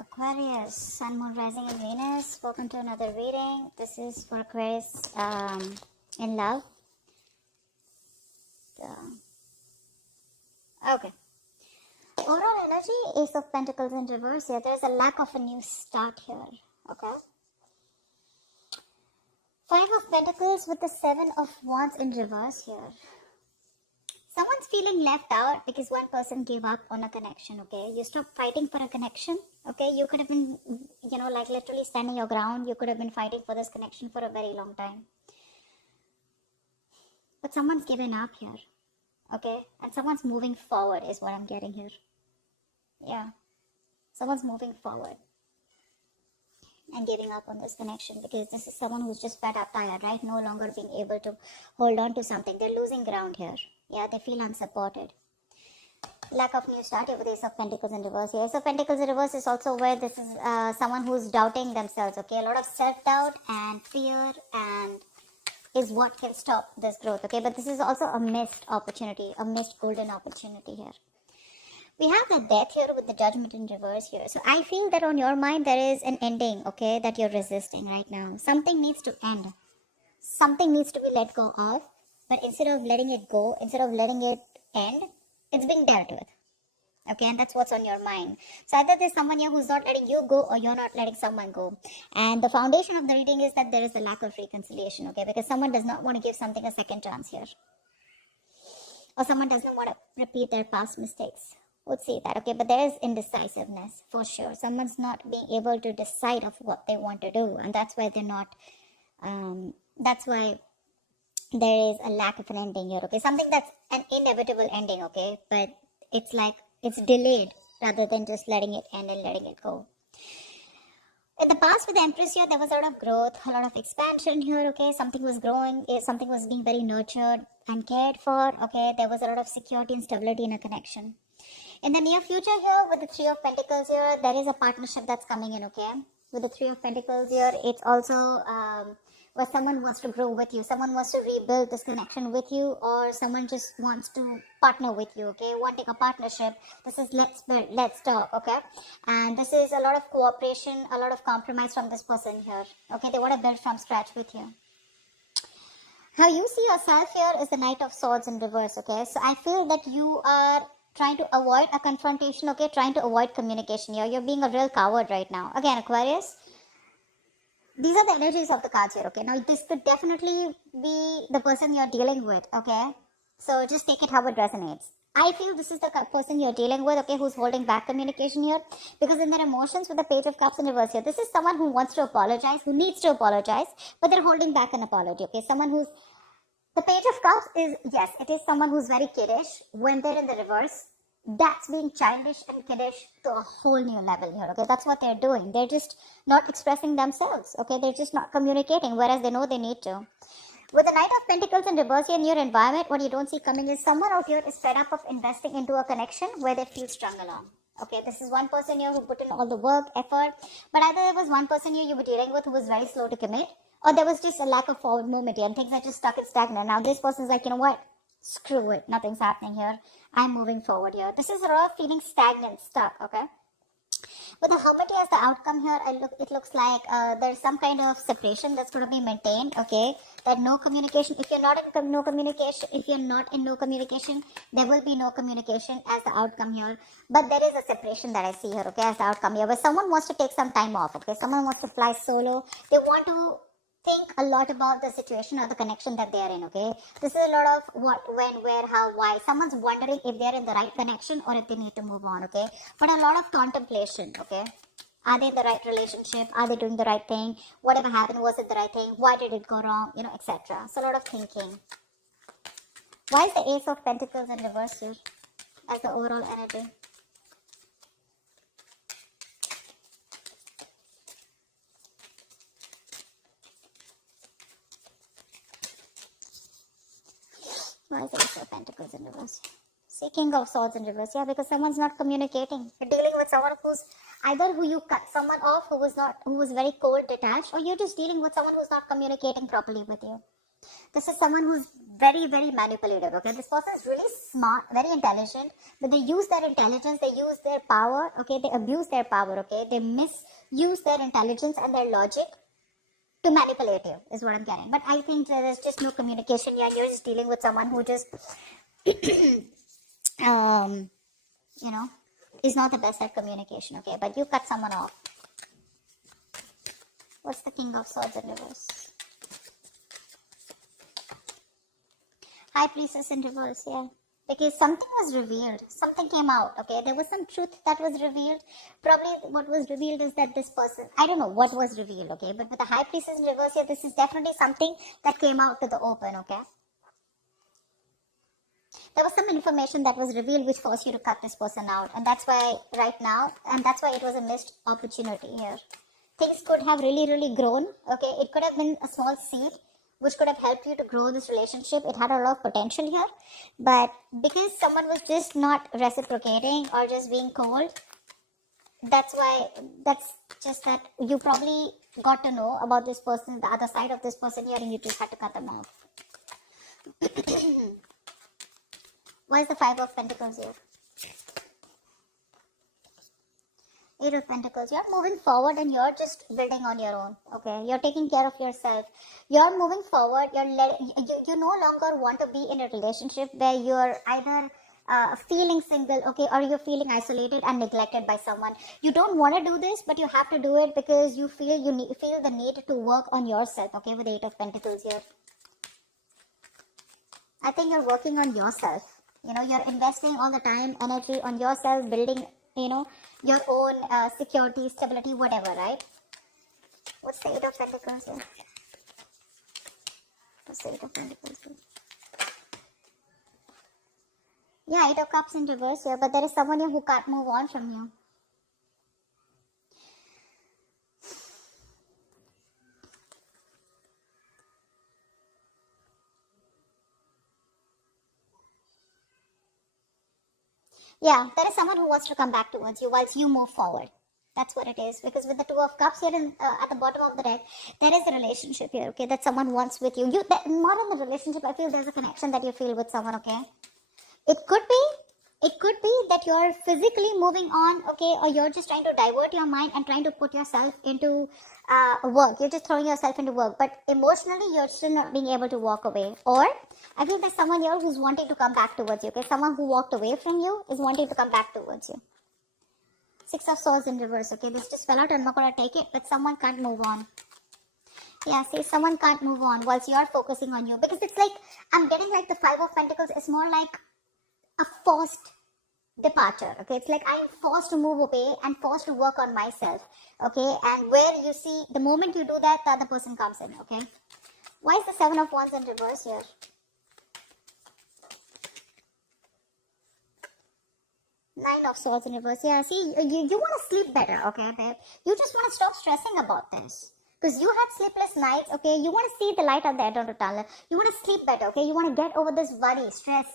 Aquarius, Sun, Moon, Rising, and Venus. Welcome to another reading. This is for Aquarius in love. Okay. Overall energy, Ace of Pentacles in reverse here. There's a lack of a new start here. Okay. Five of Pentacles with the Seven of Wands in reverse here. Someone's feeling left out because one person gave up on a connection, okay? You stopped fighting for a connection, okay? You could have been, like literally standing your ground. You could have been fighting for this connection for a very long time. But someone's given up here, okay? And someone's moving forward is what I'm getting here. Yeah. Someone's moving forward and giving up on this connection because this is someone who's just fed up, tired, right? No longer being able to hold on to something. They're losing ground here. Yeah, they feel unsupported. Lack of new start with Ace of Pentacles in reverse. Ace of Pentacles in reverse is also where this is someone who's doubting themselves, okay? A lot of self-doubt and fear and is what can stop this growth, okay? But this is also a missed opportunity, a missed golden opportunity here. We have the Death here with the Judgment in reverse here. So I feel that on your mind there is an ending, okay, that you're resisting right now. Something needs to end. Something needs to be let go of. But instead of letting it go, instead of letting it end, it's being dealt with. Okay, and that's what's on your mind. So either there's someone here who's not letting you go or you're not letting someone go. And the foundation of the reading is that there is a lack of reconciliation, okay? Because someone does not want to give something a second chance here. Or someone doesn't want to repeat their past mistakes. We'll see that, okay? But there is indecisiveness, for sure. Someone's not being able to decide of what they want to do. And that's why they're not, that's why there is a lack of an ending here, okay? Something that's an inevitable ending, okay? But it's like, it's delayed rather than just letting it end and letting it go. In the past with the Empress here, there was a lot of growth, a lot of expansion here, okay? Something was growing, something was being very nurtured and cared for, okay? There was a lot of security and stability in a connection. In the near future here, with the Three of Pentacles here, there is a partnership that's coming in, okay? With the Three of Pentacles here, it's also where someone wants to grow with you. Someone wants to rebuild this connection with you, or someone just wants to partner with you, okay? Wanting a partnership. This is let's build, let's talk, okay? And this is a lot of cooperation, a lot of compromise from this person here, okay? They want to build from scratch with you. How you see yourself here is the Knight of Swords in reverse, okay? So I feel that you are trying to avoid a confrontation, okay? Trying to avoid communication here. You're being a real coward right now. Again, Aquarius, these are the energies of the cards here, okay? Now, this could definitely be the person you're dealing with, okay? So, just take it how it resonates. I feel this is the person you're dealing with, okay, who's holding back communication here. Because in their emotions with the Page of Cups in reverse here, this is someone who wants to apologize, who needs to apologize, but they're holding back an apology, okay? Someone who's... The Page of Cups is, yes, it is someone who's very kiddish when they're in the reverse. That's being childish and kiddish to a whole new level here, okay? That's what they're doing. They're just not expressing themselves, okay? They're just not communicating, whereas they know they need to. With the Knight of Pentacles in reverse here in your environment, what you don't see coming is someone out here is fed up of investing into a connection where they feel strung along. Okay, this is one person here who put in all the work, effort, but either there was one person here you were dealing with who was very slow to commit, or there was just a lack of forward movement here and things are just stuck and stagnant. Now this person's like, you know what? Screw it. Nothing's happening here. I'm moving forward here. This is a lot of feeling stagnant, stuck, okay? With the Hermit as the outcome here, it looks like there's some kind of separation that's going to be maintained, okay? That no communication. If you're not in no communication, there will be no communication as the outcome here. But there is a separation that I see here, okay, as the outcome here. Where someone wants to take some time off, okay? Someone wants to fly solo. They want to think a lot about the situation or the connection that they are in, okay? This is a lot of what, when, where, how, why. Someone's wondering if they're in the right connection or if they need to move on, okay? But a lot of contemplation, okay? Are they in the right relationship? Are they doing the right thing? Whatever happened, was it the right thing? Why did it go wrong? You know, etc. So a lot of thinking. Why is the Ace of Pentacles in reverse here as the overall energy? Why is the Ace of Pentacles in reverse? See, King of Swords in reverse. Yeah, because someone's not communicating. You're dealing with someone who's either who you cut someone off who was very cold, detached, or you're just dealing with someone who's not communicating properly with you. This is someone who's very, very manipulative, okay? This person is really smart, very intelligent, but they use their intelligence, they use their power, okay? They abuse their power, okay? They misuse their intelligence and their logic to manipulate you, is what I'm getting. But I think there's just no communication here. You're just dealing with someone who just, you know, is not the best at communication, okay? But you cut someone off. What's the King of Swords in reverse? High Priestess in reverse, yeah. Because something was revealed. Something came out, okay? There was some truth that was revealed. Probably what was revealed is that this person, I don't know what was revealed, okay? But with the High Priestess in reverse here, this is definitely something that came out to the open, okay? There was some information that was revealed which forced you to cut this person out. And that's why right now, and that's why it was a missed opportunity here. Things could have really, really grown, okay? It could have been a small seed which could have helped you to grow this relationship. It had a lot of potential here. But because someone was just not reciprocating or just being cold, that's just that you probably got to know about this person, the other side of this person here, and you just had to cut them off. Why is the Five of Pentacles here? Eight of Pentacles. You're moving forward and you're just building on your own. Okay, you're taking care of yourself. You're moving forward. You no longer want to be in a relationship where you're either feeling single, okay, or you're feeling isolated and neglected by someone. You don't want to do this, but you have to do it because you feel feel the need to work on yourself. Okay, with the Eight of Pentacles here. I think you're working on yourself. You know, you're investing all the time, energy on yourself, building, you know, your own security, stability, whatever, right? What's the Eight of Pentacles here? What's the Eight of Pentacles here? Yeah, Eight of Cups in reverse here, but there is someone here who can't move on from you. Yeah, there is someone who wants to come back towards you whilst you move forward. That's what it is. Because with the Two of Cups here at the bottom of the deck, there is a relationship here, okay, that someone wants with you. Not in the relationship, I feel there's a connection that you feel with someone, okay? It could be that you're physically moving on, okay, or you're just trying to divert your mind and trying to put yourself into work. You're just throwing yourself into work, but emotionally you're still not being able to walk away. Or I feel there's someone here who's wanting to come back towards you, okay? Someone who walked away from you is wanting to come back towards you. Six of Swords in reverse, okay? This just fell out. I'm not going to take it, but someone can't move on. Yeah, see, someone can't move on whilst you're focusing on you. Because it's like, I'm getting like the Five of Pentacles is more like a forced departure, okay? It's like I'm forced to move away and forced to work on myself, okay? And where you see, the moment you do that, the other person comes in, okay? Why is the Seven of Wands in reverse here? Nine of Swords in reverse. Yeah, see, you want to sleep better, okay, babe? You just want to stop stressing about this. Because you had sleepless nights, okay? You want to see the light at the end of the tunnel. You want to sleep better, okay? You want to get over this worry, stress,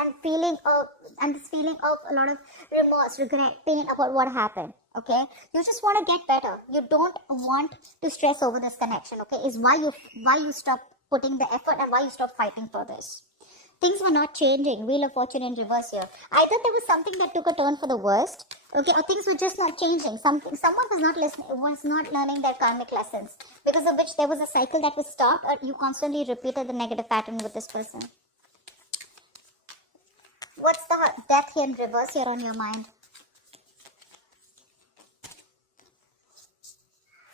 and this feeling of a lot of remorse, regret, pain about what happened, okay? You just want to get better. You don't want to stress over this connection, okay? Is why you stop putting the effort and why you stop fighting for this. Things were not changing. Wheel of Fortune in reverse here. Either there was something that took a turn for the worst, okay, or things were just not changing. Someone was not listening, was not learning their karmic lessons, because of which there was a cycle that was stopped, or you constantly repeated the negative pattern with this person. What's the Death here in reverse here on your mind?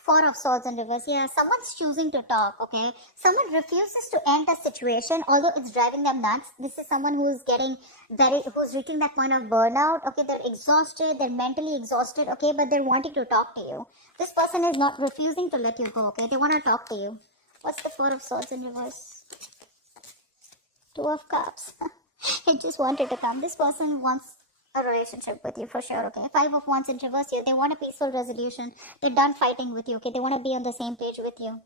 Four of Swords in reverse. Yeah, someone's choosing to talk, okay? Someone refuses to end a situation, although it's driving them nuts. This is someone who's who's reaching that point of burnout, okay? They're exhausted, they're mentally exhausted, okay? But they're wanting to talk to you. This person is not refusing to let you go, okay? They want to talk to you. What's the Four of Swords in reverse? Two of Cups. It just wanted to come. This person wants a relationship with you for sure, okay? Five of Wands in reverse here. They want a peaceful resolution. They're done fighting with you, okay? They want to be on the same page with you.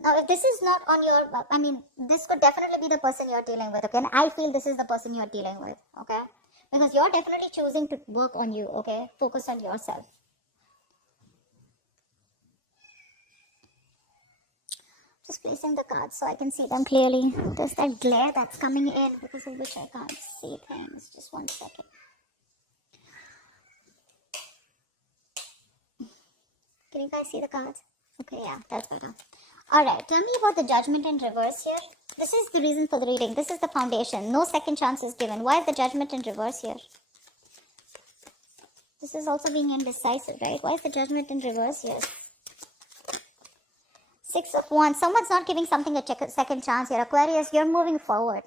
Now, if this is not on your, this could definitely be the person you're dealing with, okay? And I feel this is the person you're dealing with, okay? Because you're definitely choosing to work on you, okay? Focus on yourself. Just placing the cards so I can see them clearly. There's that glare that's coming in because of which I can't see things. Just 1 second. Can you guys see the cards? Okay, yeah, that's better. Alright, tell me about the Judgment in reverse here. This is the reason for the reading. This is the foundation. No second chance is given. Why is the Judgment in reverse here? This is also being indecisive, right? Why is the Judgment in reverse here? 6 of Wands. Someone's not giving something a second chance here. Aquarius, you're moving forward.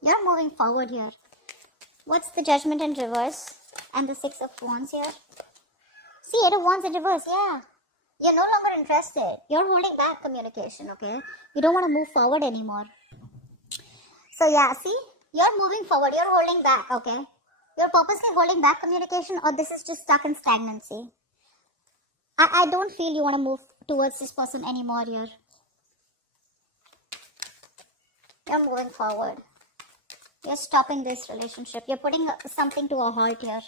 You're moving forward here. What's the Judgment in reverse? And the 6 of Wands here? See, 8 of Wands in reverse, yeah. You're no longer interested. You're holding back communication, okay? You don't want to move forward anymore. So yeah, see? You're moving forward. You're holding back, okay? You're purposely holding back communication, or this is just stuck in stagnancy. I don't feel you want to move towards this person anymore here. You're moving forward. You're stopping this relationship. You're putting something to a halt here.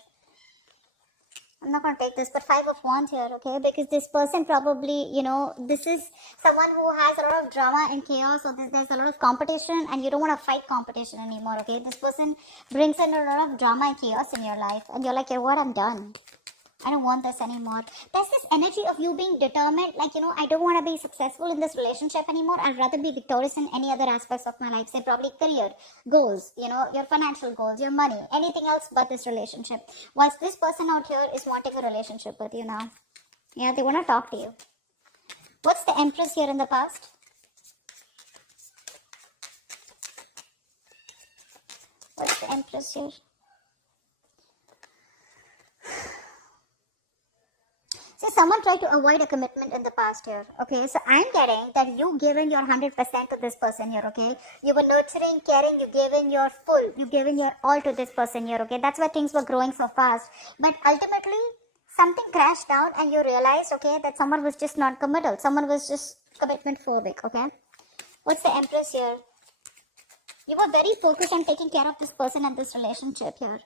I'm not going to take this, but 5 of Wands here, okay? Because this person probably, you know, this is someone who has a lot of drama and chaos, or there's a lot of competition, and you don't want to fight competition anymore, okay? This person brings in a lot of drama and chaos in your life, and you're like, you know what, I'm done. I don't want this anymore. There's this energy of you being determined, like, you know, I don't want to be successful in this relationship anymore. I'd rather be victorious in any other aspects of my life. Say probably career, goals, you know, your financial goals, your money, anything else but this relationship. Whilst this person out here is wanting a relationship with you now. Yeah, they want to talk to you. What's the Empress here in the past? What's the Empress here? So someone tried to avoid a commitment in the past here, okay? So I'm getting that you given your 100% to this person here, okay? You were nurturing, caring, you gave in your full, you gave in your all to this person here, okay? That's why things were growing so fast. But ultimately, something crashed down and you realized, okay, that someone was just not committal. Someone was just commitment phobic, okay? What's the Empress here? You were very focused on taking care of this person and this relationship here.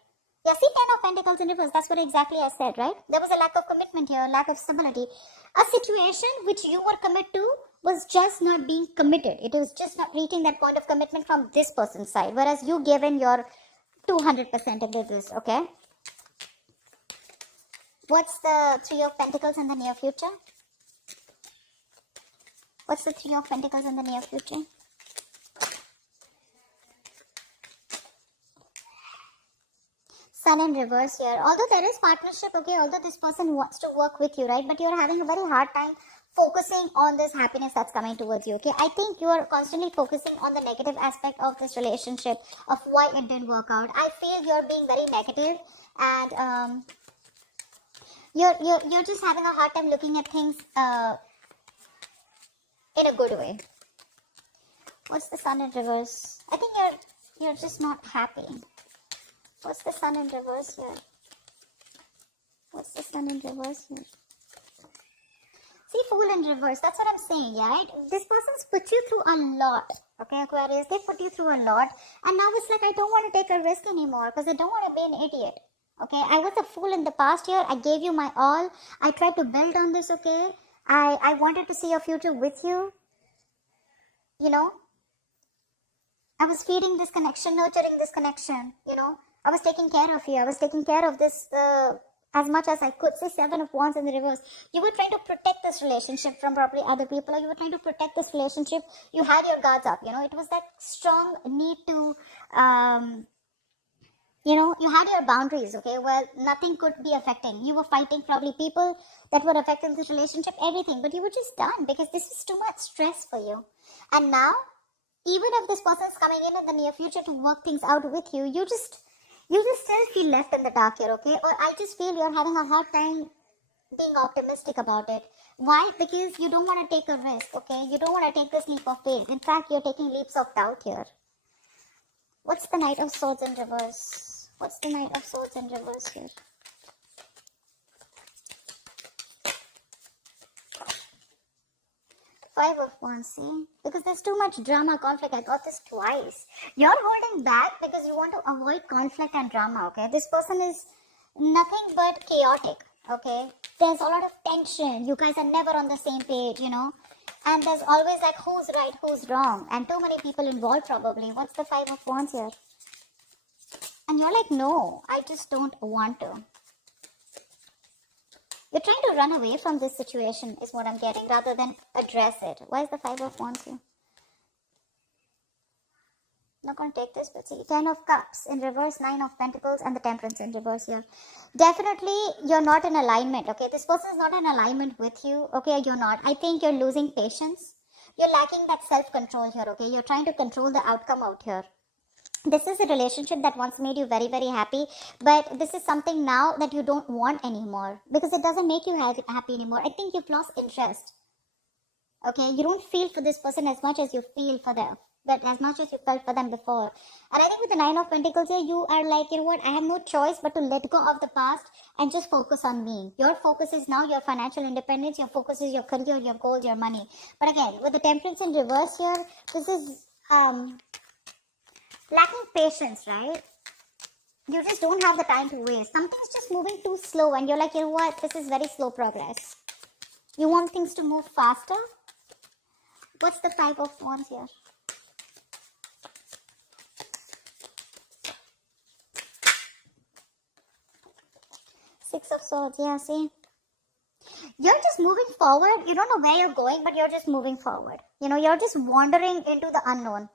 Yeah, see 10 of Pentacles in reverse. That's what exactly I said, right? There was a lack of commitment here, lack of stability. A situation which you were committed to was just not being committed. It was just not reaching that point of commitment from this person's side. Whereas you gave in your 200% of this, okay? What's the 3 of Pentacles in the near future? What's the 3 of Pentacles in the near future? Sun in reverse here. Although there is partnership, okay, although this person wants to work with you, right, but you're having a very hard time focusing on this happiness that's coming towards you, okay? I think you're constantly focusing on the negative aspect of this relationship, of why it didn't work out. I feel you're being very negative, and you're just having a hard time looking at things in a good way. What's the Sun in reverse? I think you're just not happy. What's the Sun in reverse here? What's the Sun in reverse here? See, Fool in reverse. That's what I'm saying, yeah, right? This person's put you through a lot, okay, Aquarius? They put you through a lot. And now it's like, I don't want to take a risk anymore because I don't want to be an idiot, okay? I was a fool in the past year. I gave you my all. I tried to build on this, okay? I wanted to see a future with you. You know? I was feeding this connection, nurturing this connection, you know? I was taking care of you. I was taking care of this as much as I could. See, 7 of Wands in the reverse. You were trying to protect this relationship from probably other people, or you were trying to protect this relationship. You had your guards up, you know. It was that strong need to, you know, you had your boundaries, okay? Well, nothing could be affecting. You were fighting probably people that were affecting this relationship, everything. But you were just done because this was too much stress for you. And now, even if this person's coming in the near future to work things out with you, you just still feel left in the dark here, okay? Or I just feel you're having a hard time being optimistic about it. Why? Because you don't want to take a risk, okay? You don't want to take this leap of faith. In fact, you're taking leaps of doubt here. What's the Knight of Swords in reverse? What's the Knight of Swords in reverse here? Five of Wands, see? Because there's too much drama, conflict. I got this twice. You're holding back because you want to avoid conflict and drama, okay? This person is nothing but chaotic, okay? There's a lot of tension. You guys are never on the same page, you know? And there's always like who's right, who's wrong, and too many people involved probably. What's the Five of Wands here? And you're like, no, I just don't want to. You're trying to run away from this situation is what I'm getting rather than address it. Why is the Five of Wands here? Not going to take this, but see, 10 of Cups in reverse, 9 of Pentacles, and the Temperance in reverse here. Definitely, you're not in alignment, okay? This person is not in alignment with you, okay? You're not. I think you're losing patience. You're lacking that self-control here, okay? You're trying to control the outcome out here. This is a relationship that once made you very, very happy, but this is something now that you don't want anymore because it doesn't make you happy anymore. I think you've lost interest, okay? You don't feel for this person as much as you feel for them. But as much as you felt for them before. And I think with the 9 of Pentacles here, you are like, you know what, I have no choice but to let go of the past and just focus on me. Your focus is now your financial independence, your focus is your career, your goals, your money. But again, with the Temperance in reverse here, this is lacking patience, right? You just don't have the time to waste. Something's just moving too slow and you're like, you know what, this is very slow progress. You want things to move faster? What's the Five of Wands here? Six of Swords, yeah, see? You're just moving forward. You don't know where you're going, but you're just moving forward. You know, you're just wandering into the unknown.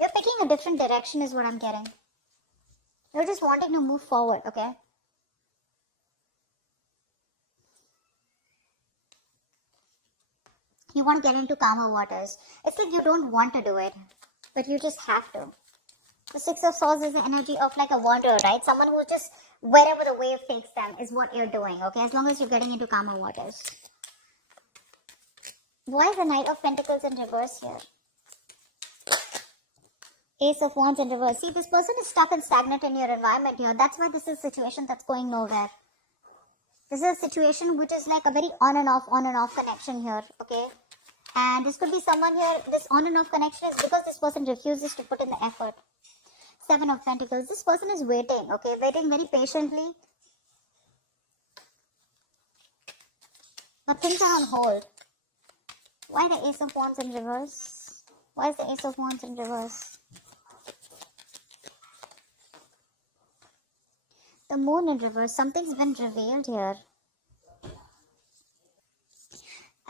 You're picking a different direction is what I'm getting. You're just wanting to move forward, okay? You want to get into calmer waters. It's like you don't want to do it, but you just have to. The Six of Swords is the energy of like a wanderer, right? Someone who just, wherever the wave takes them is what you're doing, okay? As long as you're getting into calmer waters. Why is the Knight of Pentacles in reverse here? Ace of Wands in reverse. See, this person is stuck and stagnant in your environment here. That's why this is a situation that's going nowhere. This is a situation which is like a very on and off connection here, okay? And this could be someone here, this on and off connection is because this person refuses to put in the effort. Seven of Pentacles. This person is waiting, okay? Waiting very patiently. But things are on hold. Why the Ace of Wands in reverse? Why is the Ace of Wands in reverse? The Moon in reverse. Something's been revealed here.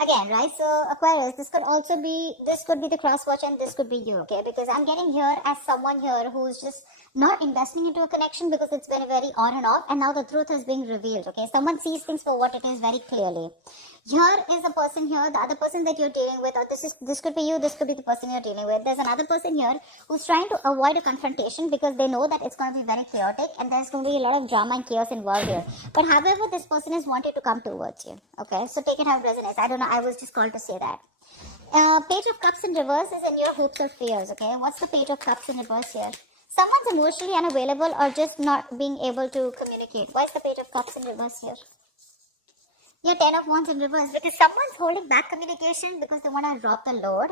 Again, right? So Aquarius, this could be the cross watch and this could be you, okay? Because I'm getting here as someone here who's just not investing into a connection because it's been very on and off, and now the truth is being revealed, okay? Someone sees things for what it is very clearly. Here is a person here, the other person that you're dealing with, or this could be you, this could be the person you're dealing with. There's another person here who's trying to avoid a confrontation because they know that it's going to be very chaotic and there's going to be a lot of drama and chaos involved here. But however, this person is wanting to come towards you, okay? So take it how it resonates. I don't know, I was just called to say that. Page of Cups in reverse is in your hopes or fears, okay? What's the Page of Cups in reverse here? Someone's emotionally unavailable or just not being able to communicate. Why is the Page of Cups in reverse here? Yeah, 10 of Wands in reverse because someone's holding back communication because they want to drop the load.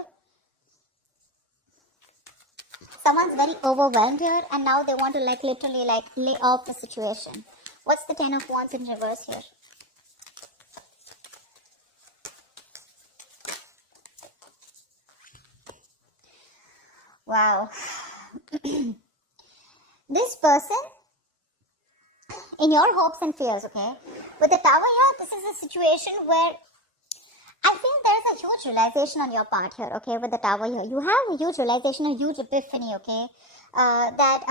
Someone's very overwhelmed here and now they want to like literally like lay off the situation. What's the 10 of Wands in reverse here? Wow. This person, in your hopes and fears, okay? With the Tower here, this is a situation where I feel there is a huge realization on your part here, okay? With the Tower here, you have a huge realization, a huge epiphany, okay? That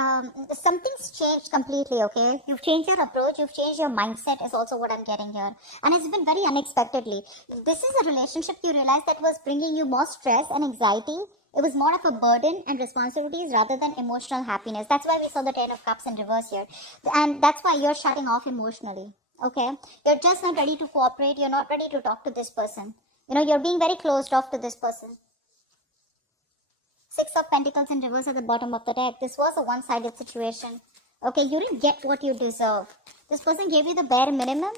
something's changed completely, okay? You've changed your approach, you've changed your mindset is also what I'm getting here. And it's been very unexpectedly. This is a relationship you realized that was bringing you more stress and anxiety. It was more of a burden and responsibilities rather than emotional happiness. That's why we saw the 10 of Cups in reverse here. And that's why you're shutting off emotionally, okay? You're just not ready to cooperate. You're not ready to talk to this person. You know, you're being very closed off to this person. Six of Pentacles in reverse at the bottom of the deck. This was a one-sided situation. Okay, you didn't get what you deserve. This person gave you the bare minimum.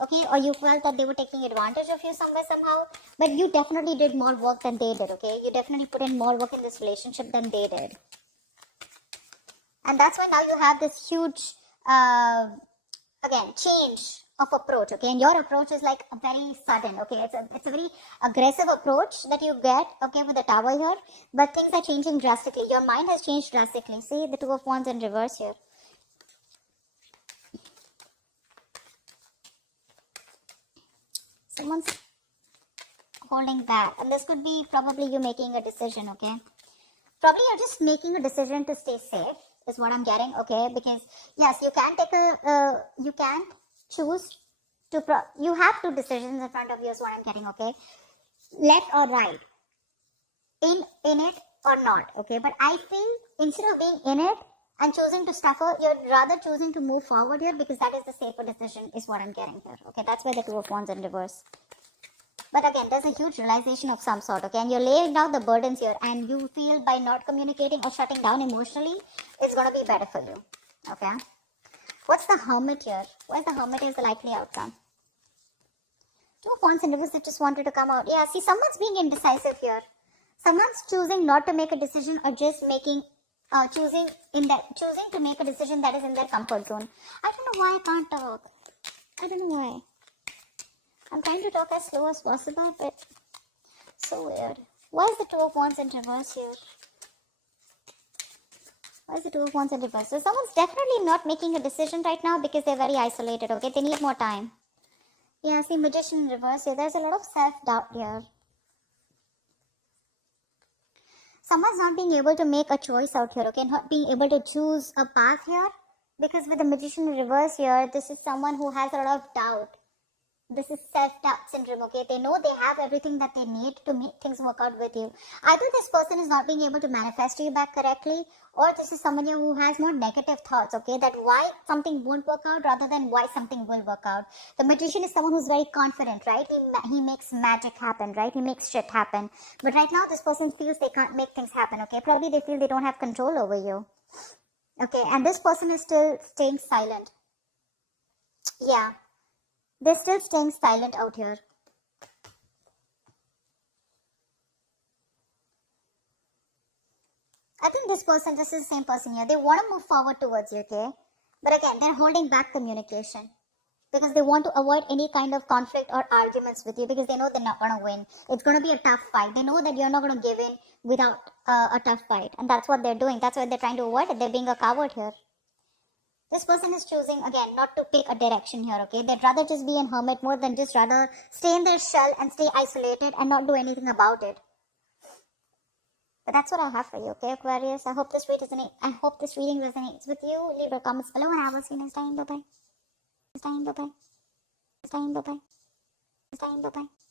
Okay, or you felt that they were taking advantage of you somewhere, somehow. But you definitely did more work than they did, okay? You definitely put in more work in this relationship than they did. And that's why now you have this huge, again, change of approach, okay, and your approach is like very sudden, okay, it's a very aggressive approach that you get, okay, with the Tower here, but things are changing drastically. Your mind has changed drastically. See the Two of Wands in reverse here. Someone's holding back, and this could be probably you making a decision, okay, probably you're just making a decision to stay safe is what I'm getting, okay, because yes, you can take a you can choose to you have two decisions in front of you is what I'm getting, okay, left or right, in it or not, okay, but I feel instead of being in it and choosing to suffer, you're rather choosing to move forward here, because that is the safer decision is what I'm getting here, okay. That's where the Two of Wands in reverse. But again, there's a huge realization of some sort, okay, and you're laying down the burdens here, and you feel by not communicating or shutting down emotionally is going to be better for you, okay. What's the Hermit here? Where's the Hermit is the likely outcome? Two of Wands in reverse that just wanted to come out. Yeah, see, someone's being indecisive here. Someone's choosing not to make a decision, or just making, choosing to make a decision that is in their comfort zone. I don't know why I can't talk. I don't know why. I'm trying to talk as slow as possible, but so weird. Why is the Two of Wands in reverse here? Why is the Two of Wands in reverse? So someone's definitely not making a decision right now because they're very isolated, okay? They need more time. Yeah, see, Magician in reverse here. There's a lot of self-doubt here. Someone's not being able to make a choice out here, okay? Not being able to choose a path here. Because with the Magician in reverse here, this is someone who has a lot of doubt. This is self-doubt syndrome, okay? They know they have everything that they need to make things work out with you. Either this person is not being able to manifest you back correctly, or this is someone who has more negative thoughts, okay? That why something won't work out rather than why something will work out. The Magician is someone who's very confident, right? He makes magic happen, right? He makes shit happen. But right now, this person feels they can't make things happen, okay? Probably they feel they don't have control over you. Okay, and this person is still staying silent. Yeah. They're still staying silent out here. I think this is the same person here. They want to move forward towards you, okay? But again, they're holding back communication. Because they want to avoid any kind of conflict or arguments with you, because they know they're not going to win. It's going to be a tough fight. They know that you're not going to give in without a tough fight. And that's what they're doing. That's what they're trying to avoid. They're being a coward here. This person is choosing, again, not to pick a direction here, okay? They'd rather just be an hermit more than just rather stay in their shell and stay isolated and not do anything about it. But that's what I have for you, okay, Aquarius? I hope this reading resonates with you. Leave your comments below, and I will see you next time. Bye-bye. Next time, bye-bye. Next time, bye-bye. Next time, bye-bye.